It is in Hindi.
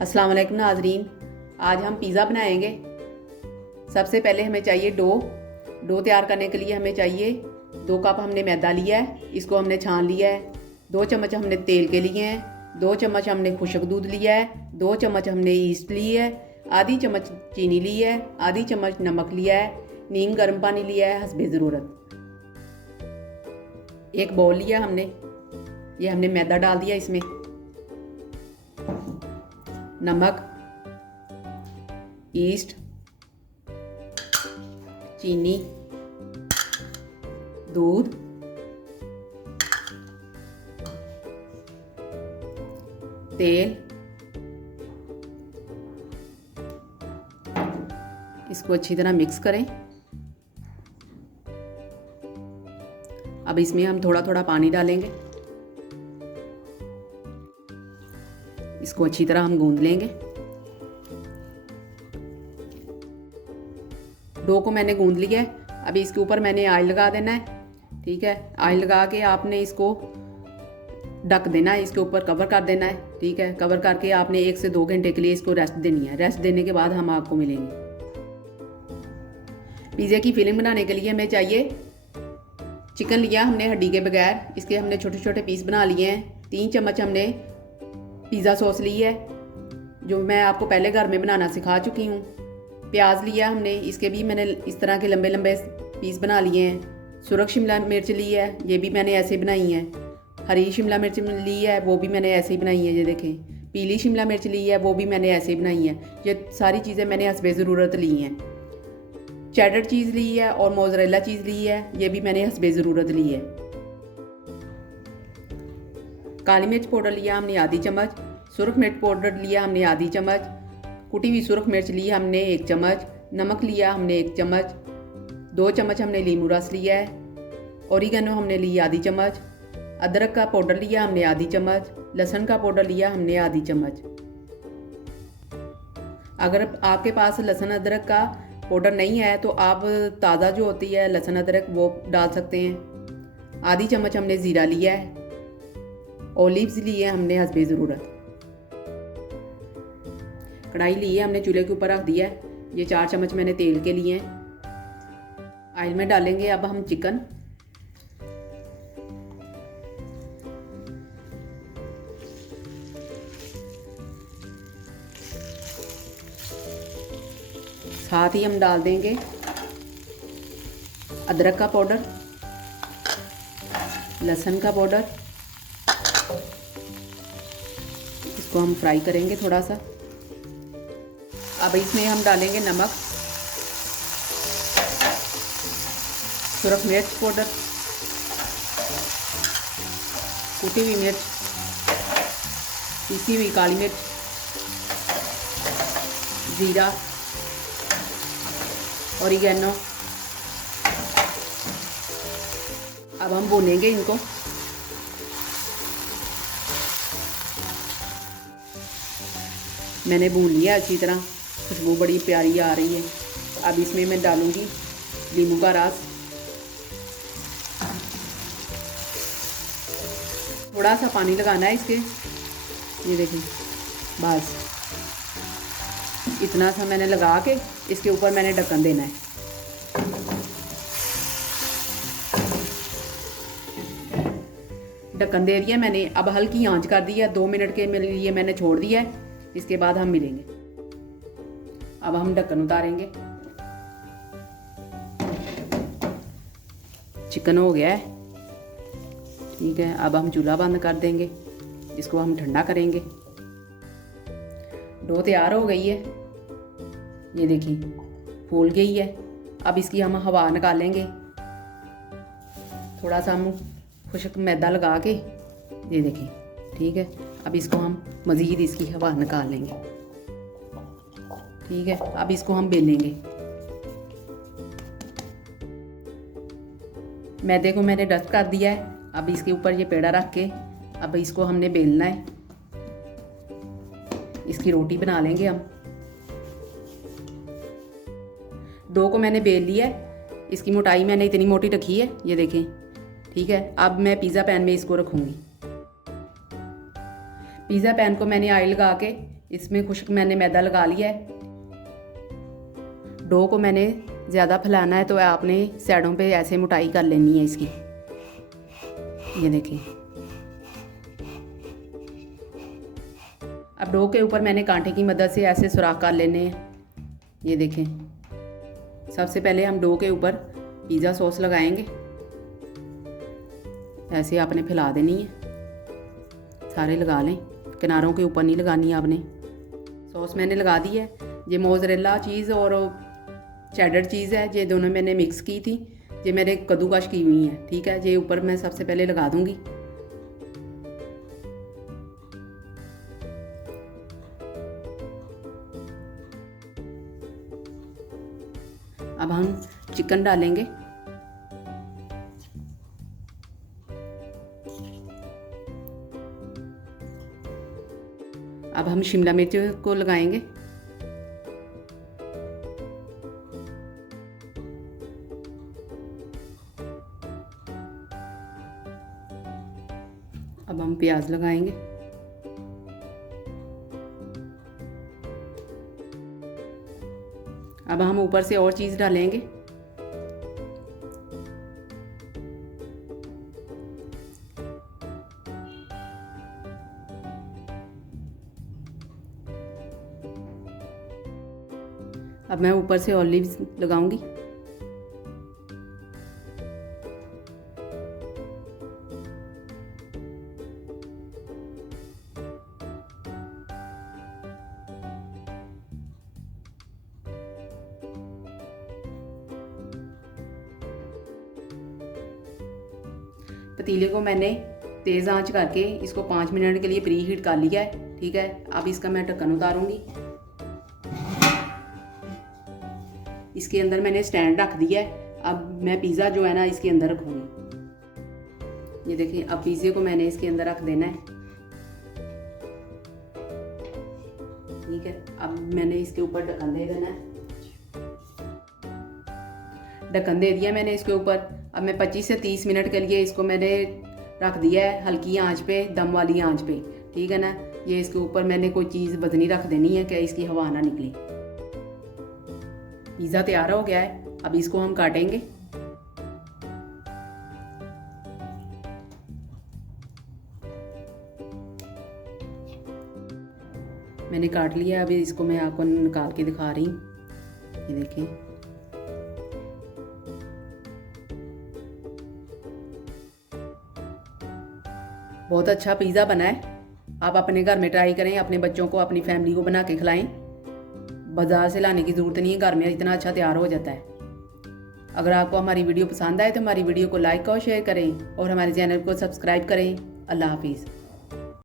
अस्सलाम वालेकुम नाज़रीन, आज हम पिज़्ज़ा बनाएंगे। सबसे पहले हमें चाहिए डो तैयार करने के लिए हमें चाहिए 2 कप हमने मैदा लिया है, इसको हमने छान लिया है। 2 चम्मच हमने तेल के लिए हैं, 2 चम्मच हमने खुश्क दूध लिया है, 2 चम्मच हमने ईस्ट ली है, आधी चम्मच चीनी ली है, आधी चम्मच नमक लिया है, नीम गर्म पानी लिया है हस्बे ज़रूरत। एक बाउल लिया हमने, ये हमने मैदा डाल दिया इसमें, नमक, ईस्ट, चीनी, दूध, तेल, इसको अच्छी तरह मिक्स करें। अब इसमें हम थोड़ा थोड़ा पानी डालेंगे, इसको अच्छी तरह हम गूंद लेंगे। डो को मैंने गूंद लिया है, अभी इसके ऊपर मैंने ऑयल लगा देना है। ठीक है, ऑयल लगा के आपने इसको ढक देना है, इसके ऊपर कवर कर देना है। ठीक है, कवर करके आपने 1 से 2 घंटे के लिए इसको रेस्ट देनी है। रेस्ट देने के बाद हम आपको मिलेंगे। पिज़्ज़ा की फिलिंग बनाने के लिए हमें चाहिए चिकन लिया हमने हड्डी के बगैर, इसके हमने छोटे छोटे पीस बना लिए हैं। 3 चम्मच हमने पिज़्ज़ा सॉस ली है, जो मैं आपको पहले घर में बनाना सिखा चुकी हूँ। प्याज लिया हमने, इसके भी मैंने इस तरह के लंबे लंबे पीस बना लिए हैं। सुरख शिमला मिर्च ली है, ये भी मैंने ऐसे ही बनाई है। हरी शिमला मिर्च ली है, वो भी मैंने ऐसे ही बनाई है। ये देखें, पीली शिमला मिर्च ली है, वो भी मैंने ऐसे ही बनाई है। ये सारी चीज़ें मैंने हस्बे ज़रूरत ली हैं। चेडर चीज़ ली है और मोज़रेला चीज़ ली है, ये भी मैंने हस्बे ज़रूरत ली है। काली मिर्च पाउडर लिया हमने आधी चम्मच, सुरख मिर्च पाउडर लिया हमने आधी चम्मच, कुटी हुई सुरख मिर्च ली हमने 1 चम्मच, नमक लिया हमने 1 चम्मच, 2 चम्मच हमने लीमू रस लिया है, ओरिगेनो हमने ली आधी चम्मच, अदरक का पाउडर लिया हमने आधी चम्मच, लहसुन का पाउडर लिया हमने आधी चम्मच। अगर आपके पास लहसुन अदरक का पाउडर नहीं है तो आप ताज़ा जो होती है लहसुन अदरक वो डाल सकते हैं। आधी चम्मच हमने ज़ीरा लिया है, ओलिव्स लिए हमने हस्बे ज़रूरत। कढ़ाई ली है हमने, चूल्हे के ऊपर रख दिया है। ये 4 चम्मच मैंने तेल के लिए हैं। ऑयल में डालेंगे अब हम चिकन। साथ ही हम डाल देंगे अदरक का पाउडर, लहसुन का पाउडर, इसको हम फ्राई करेंगे थोड़ा सा। अब इसमें हम डालेंगे नमक, सुरख मिर्च पाउडर, कुटी हुई मिर्च, पीसी हुई काली मिर्च, ज़ीरा, ओरिगेनो। अब हम भूनेंगे इनको। मैंने भून लिया अच्छी तरह, खुशबू बड़ी प्यारी आ रही है। अब इसमें मैं डालूंगी नींबू का रस, थोड़ा सा पानी लगाना है इसके। ये देखिए, बस इतना सा मैंने लगा के इसके ऊपर मैंने ढक्कन देना है। ढक्कन दे दिया मैंने, अब हल्की आंच कर दी है। 2 मिनट के लिए मैंने छोड़ दिया है, इसके बाद हम मिलेंगे। अब हम ढक्कन उतारेंगे। चिकन हो गया है, ठीक है। अब हम चूल्हा बंद कर देंगे, इसको हम ठंडा करेंगे। डो तैयार हो गई है, ये देखिए फूल गई है। अब इसकी हम हवा निकालेंगे। थोड़ा सा हम खुश्क मैदा लगा के, ये देखिए, ठीक है। अब इसको हम मज़ीद इसकी हवा निकाल लेंगे। ठीक है, अब इसको हम बेलेंगे। मैदे को मैंने डस्ट कर दिया है। अब इसके ऊपर ये पेड़ा रख के अब इसको हमने बेलना है। इसकी रोटी बना लेंगे हम। डो को मैंने बेल लिया है, इसकी मोटाई मैंने इतनी मोटी रखी है, ये देखें, ठीक है। अब मैं पिज़्ज़ा पैन में इसको रखूँगी। पिज़्ज़ा पैन को मैंने ऑयल लगा के इसमें खुश्क मैंने मैदा लगा लिया है। डो को मैंने ज़्यादा फैलाना है तो आपने साइडों पे ऐसे मोटाई कर लेनी है इसकी। ये देखिए, अब डो के ऊपर मैंने कांटे की मदद से ऐसे सुराख कर लेने हैं। ये देखें, सबसे पहले हम डो के ऊपर पिज़्ज़ा सॉस लगाएंगे। ऐसे आपने फैला देनी है, सारे लगा लें, किनारों के ऊपर नहीं लगानी आपने। सॉस मैंने लगा दी है। ये मोज़रेला चीज़ और चेडर चीज़ है, ये दोनों मैंने मिक्स की थी, ये मेरे कद्दूकश की हुई हैं। ठीक है, ये ऊपर मैं सबसे पहले लगा दूंगी। अब हम चिकन डालेंगे। अब हम शिमला मिर्च को लगाएंगे। अब हम प्याज लगाएंगे। अब हम ऊपर से और चीज़ डालेंगे। अब मैं ऊपर से ऑलिव्स लगाऊंगी। पतीले को मैंने तेज़ आंच करके इसको 5 मिनट के लिए प्री हीट कर लिया है। ठीक है, अब इसका मैं ढक्कन उतारूंगी। इसके अंदर मैंने स्टैंड रख दिया है। अब मैं पिज़्ज़ा जो है ना इसके अंदर रखूँगी। ये देखिए, अब पिज़्ज़े को मैंने इसके अंदर रख देना है। ठीक है, अब मैंने इसके ऊपर ढक्कन दे देना है। ढक्कन दे दिया मैंने इसके ऊपर। अब मैं 25 से 30 मिनट के लिए इसको मैंने रख दिया है हल्की आंच पे, दम वाली आंच पे। ठीक है ना, ये इसके ऊपर मैंने कोई चीज़ वजनी रख देनी है कि इसकी हवा ना निकले। पिज़्ज़ा तैयार हो गया है, अब इसको हम काटेंगे। मैंने काट लिया, अभी इसको मैं आपको निकाल के दिखा रही हूँ। ये देखिए, बहुत अच्छा पिज़्ज़ा बना है। आप अपने घर में ट्राई करें, अपने बच्चों को, अपनी फैमिली को बना के खिलाएं। बाज़ार से लाने की ज़रूरत नहीं है, घर में इतना अच्छा तैयार हो जाता है। अगर आपको हमारी वीडियो पसंद आए तो हमारी वीडियो को लाइक और शेयर करें और हमारे चैनल को सब्सक्राइब करें। अल्लाह हाफिज़।